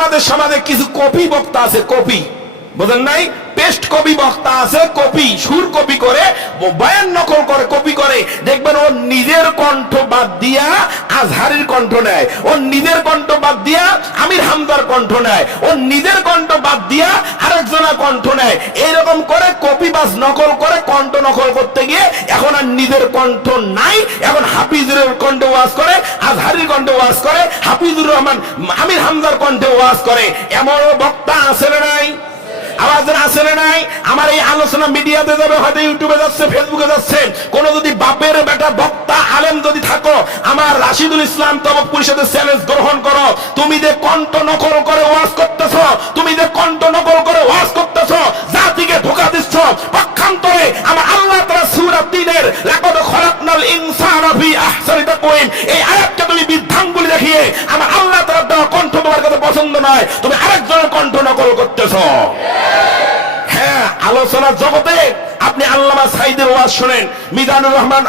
আমাদের সমাজে কিছু কপি বক্তা আছে কপি। বোঝেন নাই? পেস্ট কপি বক্তা আছে, কপি, সুর কপি করে বয়ান নকল করে, কপি করে। দেখবেন ওর নিজের কণ্ঠ বাদ দিয়া আজহারির কণ্ঠ নেয়। ওর নিজের কণ্ঠ বাদ দিয়া আমির হামদার কণ্ঠ নেয়। ওর নিজের কণ্ঠ বাদ দিয়া আরেকজনের কণ্ঠ নেয়। এইরকম করে কপি বাস নকল করে কণ্ঠ নকল করতে গিয়ে এখন আর নিজের কণ্ঠ নাই। এখন হাফিজুরের কণ্ঠে ওয়াজ করে, আজহারির কণ্ঠে ওয়াজ করে, হাফিজুর রহমান, আমির হামদার কণ্ঠে ওয়াজ করে। এমন বক্তা আছে না নাই? আওয়াজের আছে নাই? আমার এই আলোচনা মিডিয়াতে যাবে, হয়তো ইউটিউবে যাচ্ছে, ফেসবুকে যাচ্ছে। কোন যদি বাপের বেটা বক্তা, আলেম যদি থাকো, আমার রাশিদুল ইসলাম তবক পরিষদের চ্যালেঞ্জ গ্রহণ করো। তুমি যে কণ্ঠ নকল করে ওয়াজ করতেছ, তুমি যে কণ্ঠ নকল করে ওয়াজ করতেছ, জাতিকে ধোকা দিচ্ছ, পক্ষান্তরে আমার আল্লাহ তারা সুরা তিনের, লাকদ খলাকনাল ইনসানা ফি আহসানি তাকওয়িম। এই আয়াতকে তুমি বিধানগুলি দেখিয়ে আমার আল্লাহ তার দেওয়া কণ্ঠ তোমার কাছে পছন্দ নয়, তুমি আরেকজনের কণ্ঠ নকল করতেছ। হ্যাঁ আলোচনার জগতে আপনি আল্লামা সাইদের ওয়াজ শোনেন, মিজানুর রহমান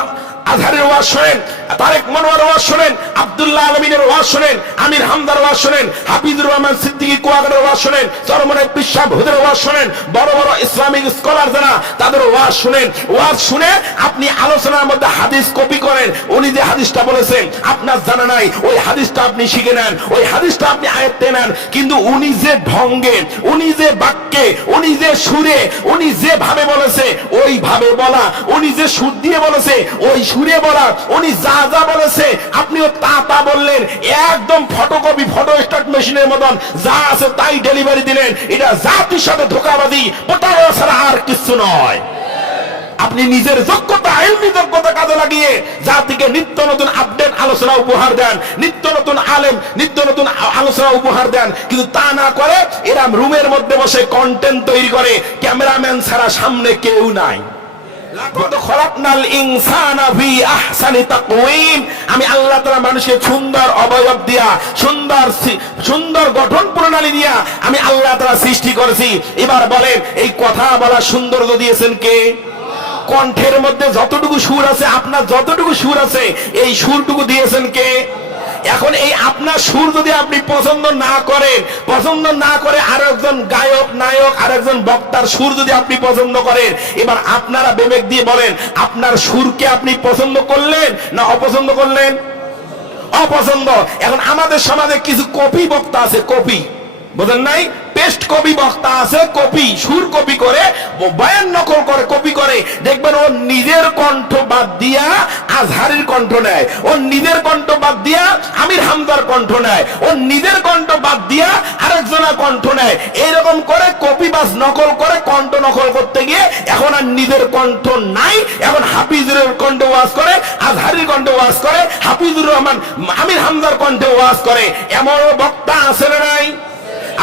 আজহারের ওয়াজ শোনেন তারেক মনোয়ার ওয়াজ শোনেন, আব্দুল্লাহ আলমিনের ওয়াজ শোনেন, আমির হামদার ওয়াজ শোনেন, হাফিজুর রহমান সিদ্দিকী কুয়াগারের ওয়াজ শোনেন চরমনে পিসাব হুদের ওয়াজ শোনেন, বড় বড় ইসলামিক স্কলার যারা, তাদের ওয়াজ শুনেন। ওয়াজ শুনে আপনি আলোচনার মধ্যে হাদিস কপি করেন, উনি যে হাদিসটা বলেছেন, আপনার জানা নাই, ওই হাদিসটা আপনি শিখে নেন, ওই হাদিসটা আপনি আয়ত্তে নেন, কিন্তু উনি যে ঢঙ্গে, উনি যে বাক্যে, উনি যে সুরে, উনি যে ভাবে বলেছে ওই ভাবে বলা, উনি যে সুর দিয়ে বলেছে, ওই সুরে বলা, উনি যা যা বলেছে, আপনিও তা তা বললেন, একদম ফটোকপি, ফটো স্টার্ট মেশিনের মতন, যা আছে তাই ডেলিভারি দিলেন। এটা জাতির সাথে ধোকাবাজি, ওটাও ছাড়া আর কিছু নয়। আপনি নিজের যোগ্যতা আইনি যোগ্যতা কাজে লাগিয়ে, জাতিকে নিত্য নতুন আপডেট আলোচনা, উপহার দেন। নিত্য নতুন আলেম, নিত্য নতুন আলোচনা, উপহার দেন। কিন্তু তা না করে, এরা রুমের মধ্যে বসে কন্টেন্ট তৈরি করে। ক্যামেরাম্যান ছাড়া সামনে কেউ নাই। আমি আল্লাহ তাআলা মানুষকে সুন্দর অবয়ব দিয়া, সুন্দর সুন্দর গঠন প্রণালী দিয়া আমি আল্লাহ তাআলা সৃষ্টি করেছি। এবার বলেন, এই কথা বলা সৌন্দর্য দিয়েছেন কে? কণ্ঠের মধ্যে যতটুকু সুর আছে, আপনার যতটুকু সুর আছে, এই সুরটুকু দিয়েছেন কে? এখন এই আপনার সুর যদি আপনি পছন্দ না করেন, পছন্দ না করে আর একজন গায়ক, নায়ক আর একজন বক্তার সুর যদি আপনি পছন্দ করেন, এবার আপনারা বিবেক দিয়ে বলেন, আপনার সুরকে আপনি পছন্দ করলেন না অপছন্দ করলেন? অপছন্দ। এখন আমাদের সমাজে কিছু কপি বক্তা আছে, কপি। বোঝেন নাই? পেস্ট কপি বক্তা আছে, কপি, সুর কপি করে বয়ান নকল করে, কপি করে। দেখবেন ওর নিজের কণ্ঠ বাদ দিয়া আজহারির কণ্ঠ নেয়। ওর নিজের কণ্ঠ বাদ দিয়া আমির হামদার কণ্ঠ নেয়। ওর নিজের কণ্ঠ বাদ দিয়া আরেকজনের কণ্ঠ নেয়। এইরকম করে কপি বাস নকল করে কণ্ঠ নকল করতে গিয়ে এখন আর নিজের কণ্ঠ নাই। এখন হাফিজুরের কণ্ঠে ওয়াজ করে, আজহারির কণ্ঠে ওয়াজ করে, হাফিজুর রহমান, আমির হামদার কণ্ঠে ওয়াজ করে। এমন বক্তা আছে নাই?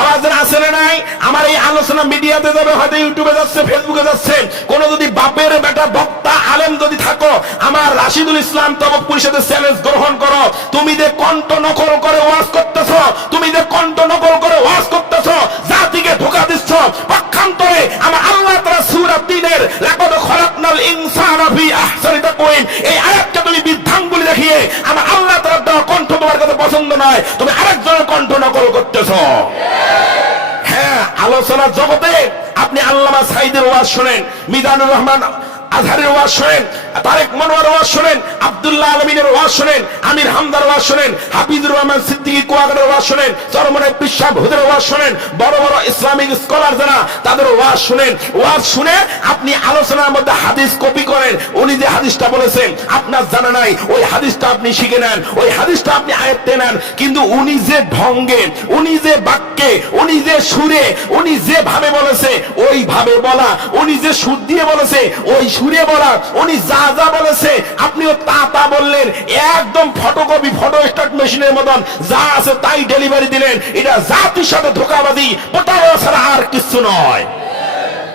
আওয়াজের আছে না নাই, আমার এই আলোচনা মিডিয়াতে যাবে, হয়তো ইউটিউবে যাচ্ছে, ফেসবুকে যাচ্ছে। কোন যদি বাপের বেটা, বক্তা, আলেম যদি থাকো, আমার রাশিদুল ইসলাম তবক পরিষদের চ্যালেঞ্জ গ্রহণ করো। তুমি যে কণ্ঠ নকল করে ওয়াজ করতেছ, তুমি যে কণ্ঠ নকল করে ওয়াজ করতেছ, জাতিকে ধোকা দিচ্ছ, পক্ষান্তরে আমার আল্লাহ তারা সুরা তিনের লাকদ খলাকনাল ইনসানা ফি আহসানি তাকওয়িম। এই আয়াতকে তুমি বিধানগুলি দেখিয়ে আমার আল্লাহ তাআলা দেওয়া কণ্ঠ তোমার কাছে পছন্দ নয়, তুমি আরেকজনের কণ্ঠ নকল করতেছো। আলোচনার জগতে আপনি আল্লামা সাইদের ওয়াজ শোনেন মিজানুর রহমান আজহারের ওয়াজ শোনেন তারেক মনোয়ার ওয়াজ শোনেন, আব্দুল্লাহ আলমিনের ওয়াজ শোনেন, আমির হামদার ওয়াজ শোনেন, হাফিজুর রহমান সিদ্দিকী কুয়াগারের ওয়াজ শোনেন চরমনে পিসাব হুদের ওয়াজ শোনেন, বড় বড় ইসলামিক স্কলার যারা, তাদের ওয়াজ শুনেন। ওয়াজ শুনে আপনি আলোচনার মধ্যে হাদিস কপি করেন, উনি যে হাদিসটা বলেছেন, আপনার জানা নাই, ওই হাদিসটা আপনি শিখে নেন, ওই হাদিসটা আপনি আয়ত্তে নেন, কিন্তু উনি যে ঢঙ্গে, উনি যে বাক্যে, উনি যে সুরে, উনি যে ভাবে বলেছে ওই ভাবে বলা, উনি যে সুর দিয়ে বলেছে, ওই সুরে বলা, উনি যা যা বলেছে, আপনিও তা তা বললেন, একদম ফটোকপি, ফটো স্টার্ট মেশিনের মতন, যা আছে তাই ডেলিভারি দিলেন। এটা জাতির সাথে ধোকাবাজি ওটাও ছাড়া আর কিছু নয়।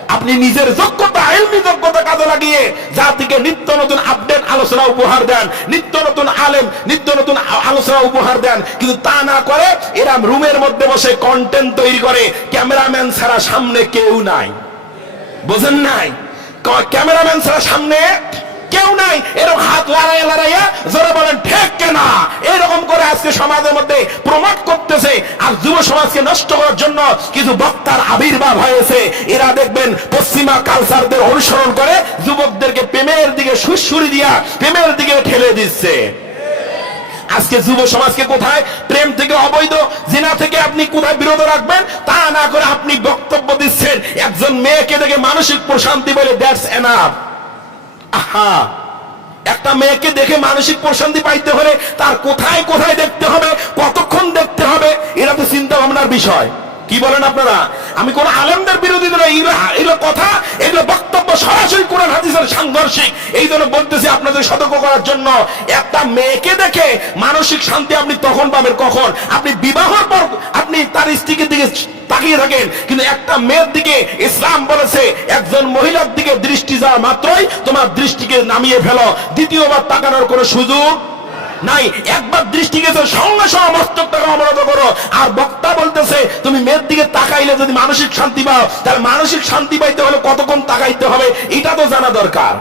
আপনি নিজের যোগ্যতা আইনি যোগ্যতা কাজে লাগিয়ে জাতিকে নিত্য নতুন আপডেট আলোচনা, উপহার দেন। নিত্য নতুন আলেম, নিত্য নতুন আলোচনা, উপহার দেন। কিন্তু তা না করে এরা রুমের মধ্যে বসে কন্টেন্ট তৈরি করে। ক্যামেরাম্যান ছাড়া সামনে কেউ নাই। বোঝেন নাই? ক্যামেরাম্যান ছাড়া সামনে কেউ নাই। এরকম হাত লড়াইয়া লড়াইয়া জোরে বলেন, ঠিক কেনা। এরকম করে আজকে সমাজের মধ্যে প্রমোট করতেছে। আর যুব সমাজকে নষ্ট করার জন্য কিছু বক্তার আবির্ভাব হয়েছে। এরা দেখবেন পশ্চিমা কালচারদের অনুসরণ করে যুবকদেরকে প্রেমের দিকে সুরসুরি দিয়া প্রেমের দিকে ঠেলে দিচ্ছে। আজকে যুব সমাজকে কোথায়? প্রেম থেকে অবৈধ, জিনা থেকে আপনি কোথায় বিরত রাখবেন? তা না করে আপনি বক্তব্য দিচ্ছেন। একজন মেয়েকে দেখে মানসিক প্রশান্তি বলে দ্যাটস এনাফ আহা, একটা মেয়েকে দেখে মানসিক প্রশান্তি পাইতে হলে তার কোথায় কোথায় দেখতে হবে, কতক্ষণ দেখতে হবে, এটা তো চিন্তা ভাবনার বিষয়। কি বলেন আপনারা? আমি কোন আলেমদের বিরোধী নয় এগুলো কথা, এগুলো বক্তব্য সরাসরি কোরআন, হাদিসের সাংঘর্ষিক। এই জন্য বলতেছি আপনাদের সতর্ক করার জন্য, একটা মেয়েকে দেখে মানসিক শান্তি আপনি তখন পাবেন কখন? আপনি বিবাহর পর আপনি তার স্ত্রীকে দিকে তাকিয়ে থাকেন। কিন্তু একটা মেয়ের দিকে ইসলাম বলেছে, একজন মহিলার দিকে দৃষ্টি যাওয়া মাত্রই তোমার দৃষ্টিকে নামিয়ে ফেলো। দ্বিতীয়বার তাকানোর কোনো সুযোগ নাই। একবার দৃষ্টি গেছে, সঙ্গে সঙ্গে মস্তকটাকে অবনত করো। আর বক্তা বলতেছে, তুমি মেয়ের দিকে তাকাইলে যদি মানসিক শান্তি পাও, তাহলে মানসিক শান্তি পাইতে হলে কতক্ষণ তাকাইতে হবে, এটা তো জানা দরকার।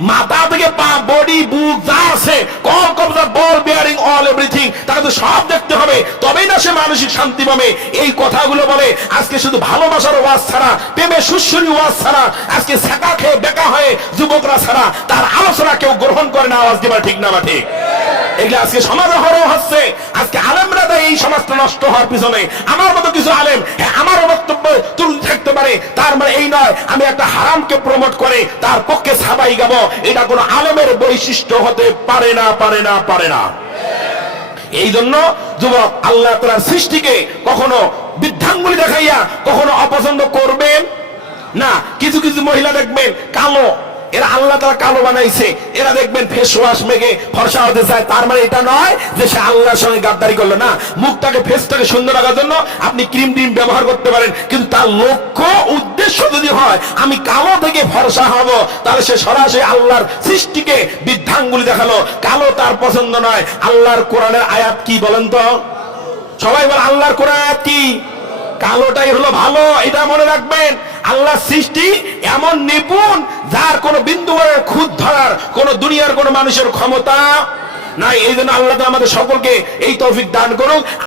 মাথা থেকে পা বডি বুক যা আছে কল কবজা বল বিয়ারিং অল এভরিথিং তাকে তো সব দেখতে হবে। তবেই না সে মানসিক শান্তি পাবে। এই কথাগুলো বলে, আজকে শুধু ভালোবাসার ওয়াজ ছাড়া, প্রেমে সুশ্বরী ওয়াজ ছাড়া, আজকে সেকা খেয়ে বেকা হয়ে যুবকরা ছাড়া, তার আলোচনা কেউ গ্রহণ করে না, আওয়াজ দিবা ঠিক না বা ঠিক? আজকে হচ্ছে। আজকে আলেমরা এই সমাজটা নষ্ট হওয়ার পিছনে। আমার মতো কিছু আলেম হ্যাঁ বক্তব্য থাকতে পারে। তার মানে এই নয়, আমি একটা হারামকে প্রমোট করে তার পক্ষে সাবাই গাবো এটা কোনো আলেমের বৈশিষ্ট্য হতে পারে না পারে না পারে না। এই জন্য যুবক, আল্লাহ তালার সৃষ্টিকে কখনো বৃদ্ধাঙ্গুলি দেখাইয়া কখনো অপছন্দ করবেন না। কিছু কিছু মহিলা দেখবেন কালো এরা আল্লাহ তারা কালো বানাইছে। এরা দেখবেন ফেস ওয়াশ মেঘে ফর্সা হতে চায়। তার মানে এটা নয় যে সে আল্লাহর সঙ্গে গাদ্দারি করল, না। মুখটাকে ফেসটাকে সুন্দর রাখার জন্য আপনি ক্রিম টিম ব্যবহার করতে পারেন। কিন্তু তার লক্ষ্য, উদ্দেশ্য যদি হয়, আমি কালো থেকে ফর্সা হব, তাহলে সে সরাসরি আল্লাহর সৃষ্টিকে বৃদ্ধাঙ্গুলি দেখাল। কালো তার পছন্দ নয়। আল্লাহর কোরআনের আয়াত কি বলেন তো? সবাই বলে, আল্লাহর কোরআন আয়াত কি? কালোটাই হলো ভালো, এটা মনে রাখবেন। আল্লাহ সৃষ্টি এমন নিপুণ, যার কোনো বিন্দু খুদ ধরার কোন দুনিয়ার কোন মানুষের ক্ষমতা নাই। এই জন্য আল্লাহ আমাদের সকলকে এই তৌফিক দান করুক।